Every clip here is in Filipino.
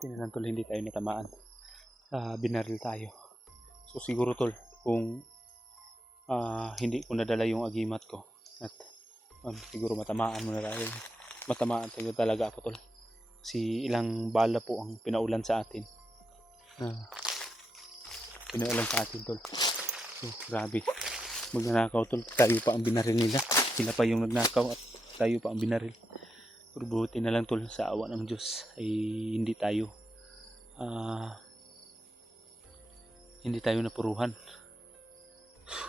buti na lang tol, hindi tayo natamaan. Binaril tayo. So siguro tol, kung hindi ko nadala yung agimat ko at siguro matamaan tayo talaga ako tol. Kasi ilang bala po ang pinaulan sa atin. Tol. So grabe, magnanakaw tol, tayo pa ang binaril nila. Sila pa yung nagnakaw at tayo pa ang binaril. Pero buti na lang tol, sa awa ng Diyos ay hindi tayo napuruhan.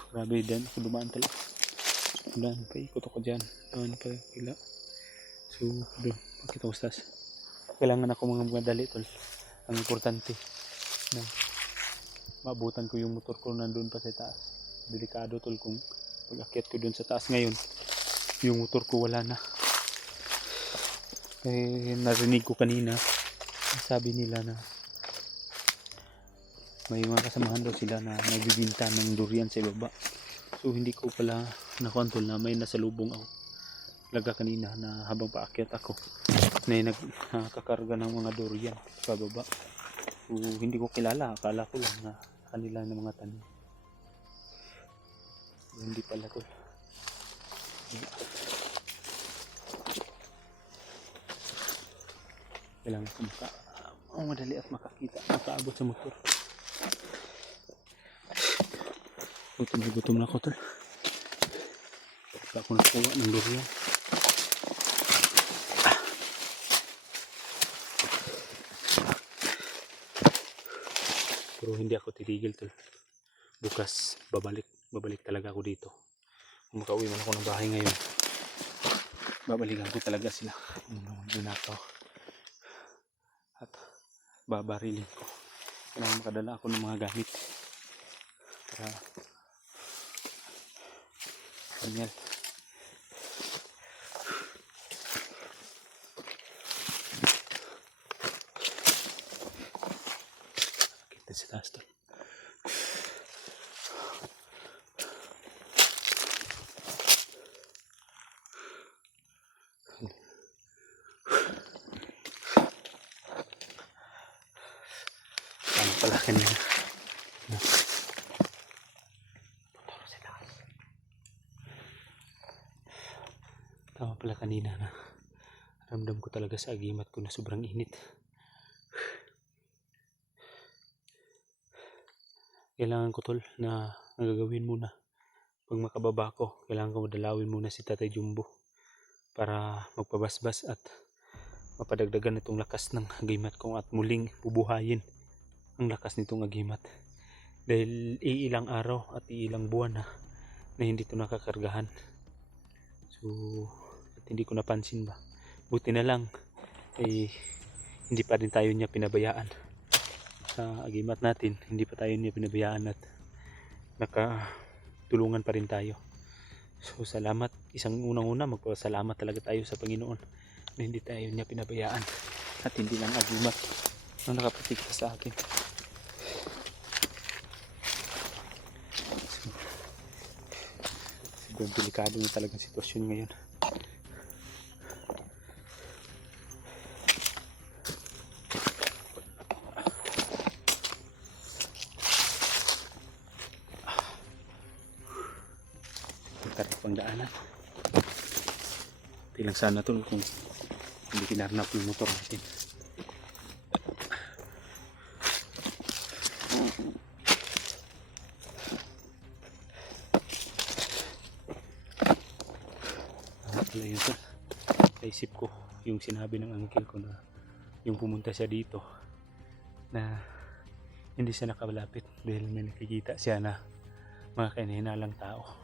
Grabe, dan ako dumaan tol. Dan pa ikot ako dyan. Dan pa pila. So doon, makita ko stas. Kailangan ako mga madali tol. Ang importante na maabutan ko yung motor ko nandun pa sa taas. Delikado tol kung pag-akyat ko dun sa taas ngayon, yung motor ko wala na. Narinig ko kanina, sabi nila na may mga kasamahan daw sila na nagbibinta ng durian sa ibaba. So hindi ko pala nakontol na may nasalubong ako laga kanina na habang paakyat ako na nagkakarga ng mga durian sa baba. So hindi ko kilala, akala ko lang na kanila ng mga tanim. So, hindi pala tol. Kailangan ko madali at makaabot sa motor. Gutom na ako tol. Pagka ako nakuha ng durian. Pero hindi ako titigil tol. Bukas babalik talaga ako dito. Kung makauwi man ako ng bahay ngayon, babalikan ko talaga sila. Nunakaw. At babarilin ko. Kailangan makadala ako ng mga gamit para kanyal. Kita sa taas tol. Pala kanina tama pala kanina na ramdam ko talaga sa agimat ko na sobrang init. Kailangan ko tol na nagagawin muna pag makababa ko, kailangan ko madalawin muna si Tatay Jumbo para magpabasbas at mapadagdagan itong lakas ng agimat ko at muling bubuhayin ang lakas nitong agimat dahil iilang araw at iilang buwan na hindi ito nakakargahan. So at hindi ko napansin ba, buti na lang hindi pa rin tayo niya pinabayaan sa agimat natin, hindi pa tayo niya pinabayaan at nakatulungan pa rin tayo. So salamat, unang-una magpasalamat talaga tayo sa Panginoon na hindi tayo niya pinabayaan at hindi lang agimat ang nakaprotekta sa atin. Sobrang delikado na talagang sitwasyon ngayon. Pang daanan. Tilang sana tol kung hindi kinarnap yung motor natin. Wala yun tol. Naisip ko yung sinabi ng uncle ko na yung pumunta siya dito na hindi siya nakabalapit dahil may nakikita siya na mga kahinahinalang tao.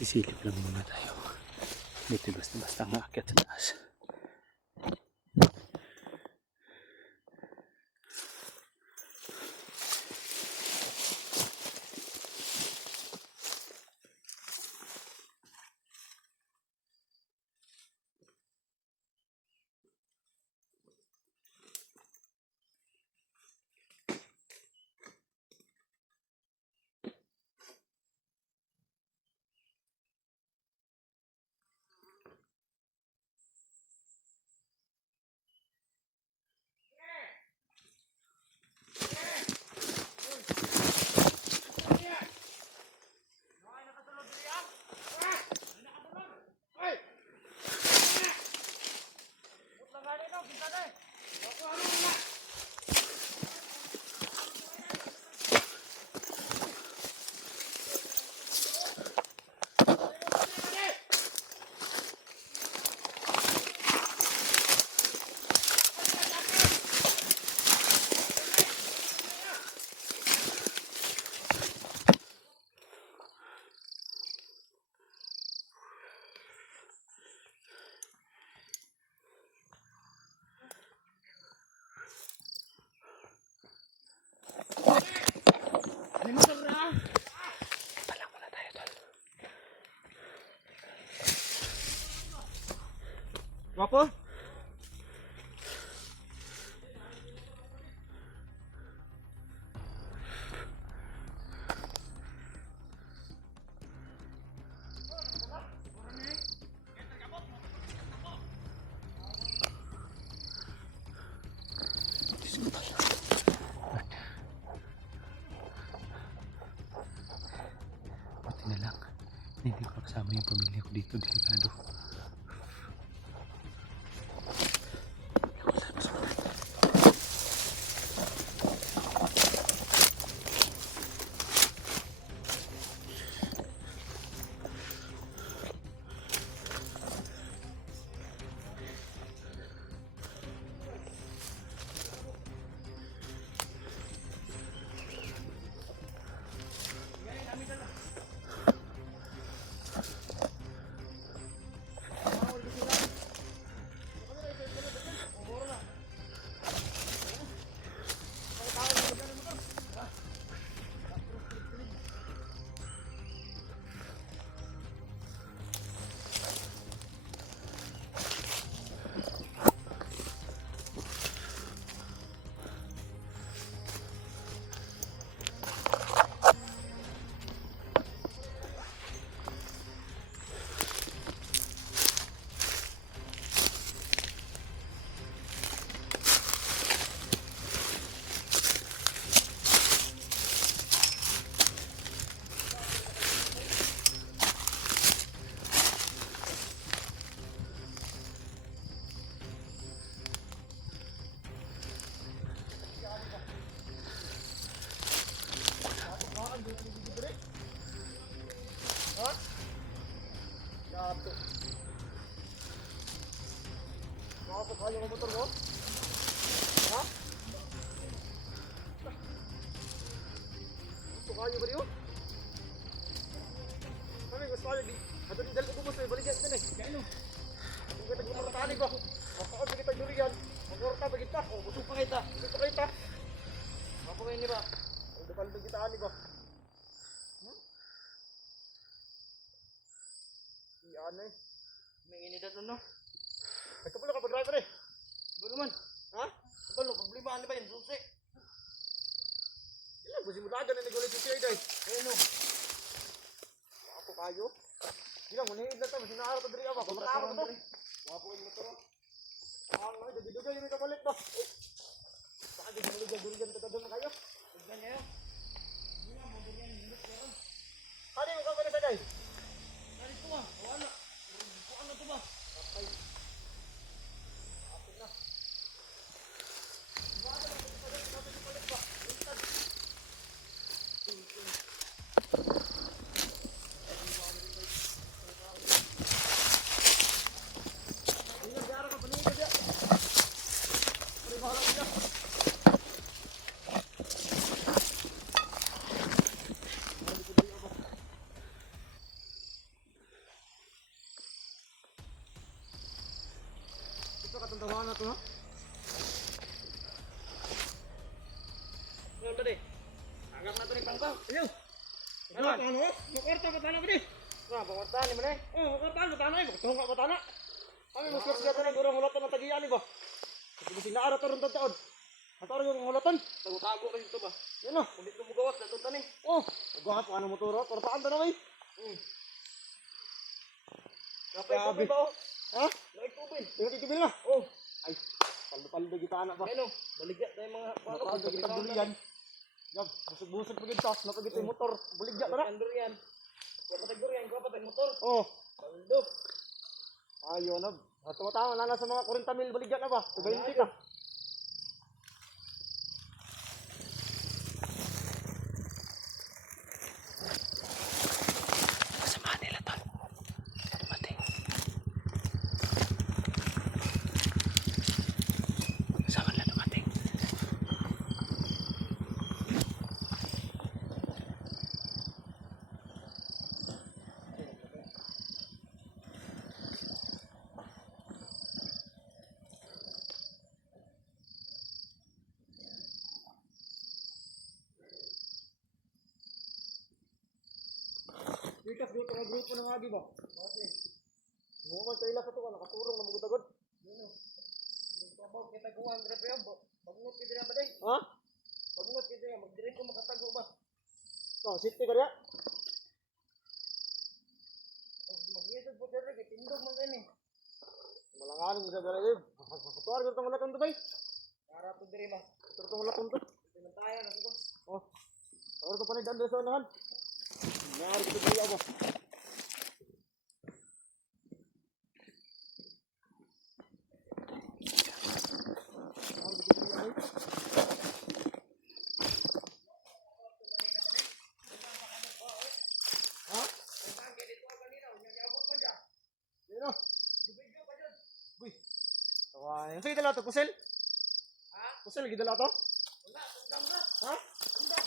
Sisilip lang muna tayo. Dito basta-basta ang aakyat sa taas. Apa? Buti na lang. Hindi ko kasama yung pamilya ko dito. Delikado. Kaya mo motor mo? Ha? Ito kaya ba rin? Kami gusto kaya di. Ato di dal ko mo sa balikan din eh. Kaya no. Kung kita gumortahan ko. Makaon pa kita durian. Magorta pa kita. O busog pa kita. Busog pa kita. Apa kayo ni ba? Ang depan ba kita ani ba? Iyan eh. May inidad no. Nagkapulo ka pa-driver eh. Doon naman. Ha? Kapalo, problema ano ba yun? Sunsi. Ilan, busi mo lagan na nag-ulit yung siya day. Ayun no. Ako kayo. Ilang, manihid na ito. Busi na-araw pa diri ako. Kung matawa ko ito. Wapo kayo motor. Ang mga dagidugay yung may kapalit ba? Baka di maligyan-durigan katadong na kayo. Tignan niya yun. Hindi na, maburian yung minute ko ron. Kali mo ka pa na sa day? Kali ko ba? Wala. Ano ito ba? Patay. tawahan na to ha. Ano ba di? Agak na to ni Pangpang. Ayaw. Ano ba ano? Makwarta ba tanah ba di? Nah, makwarta ni mana? Oh, makwarta ba tanah ba? Tunga ba tanah? Kami mo siya tanah gurang hulatan ng tagiyan ni ba? Kasi sinaara to ron taon. Ato ron yung hulatan. Tago kasi ito ba? Yan no, kulit mo gawas na itong taning. Oh, gawa pa ano mo turo? Kwartaan ta na bay. Grabe ba? Ha? Nagtubil. Nagtubil na? Oh. Ay, paldo-paldo kita anak ba? Ano? Baligya tayo mga paldo kita durian. Yab, busog-busog pa gid tas, napagit yung motor. Baligya ta na. Durian. Kuha pa durian, kuha pa motor. Oh, paldo. Ayo na. Tama-tama na sa mga 40 mil baligya na ba? 20 ka. Kasama nila tol. Dumating. Kasama nila dumating. Ikas dito ka grupo ng agi ba? Okay. Mo man tayo sa to nakaturong na magutagod. Ano? Yung trabaho kita kuha ang grebe ba? Bagnot kita na ba day? Ha? Bagnot kita magdire ko makatago ba? To, safety ka diya. Mag-isog po dere kay tindog man kani. Malangalan kita dere. Tuwar ko tong laton to bay. Para to dere ba? Tong laton to. Pinantayan na ko. Oh. Tawar to pa ni dande sa unahan. Nangyari ko dito ako. Ha? Sino? Uy. Tawain. Sige dala to, Kusel? Ha? Kusel, lagi dala to? Wala, tundang na. Ha? Tundang.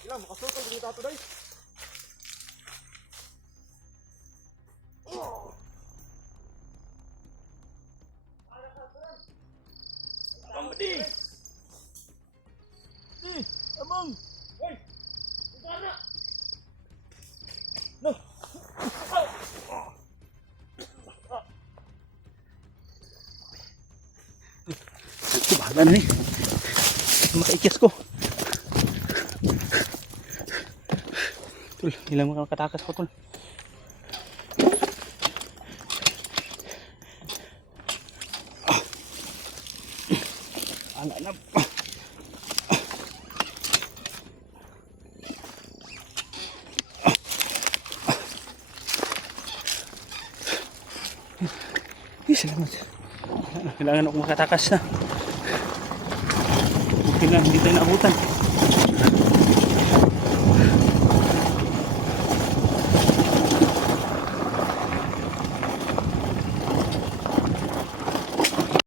Ilang, makasukal dito ato day. Oh! Abang Bedi. Abang. Hoy! Udara! No. Bahala na ni. Makaikyas ko. Tol, ilang makatakas ko tol. Ala na. Salamat. Kailangan ako makatakas na. Okay lang, hindi tayo naabutan.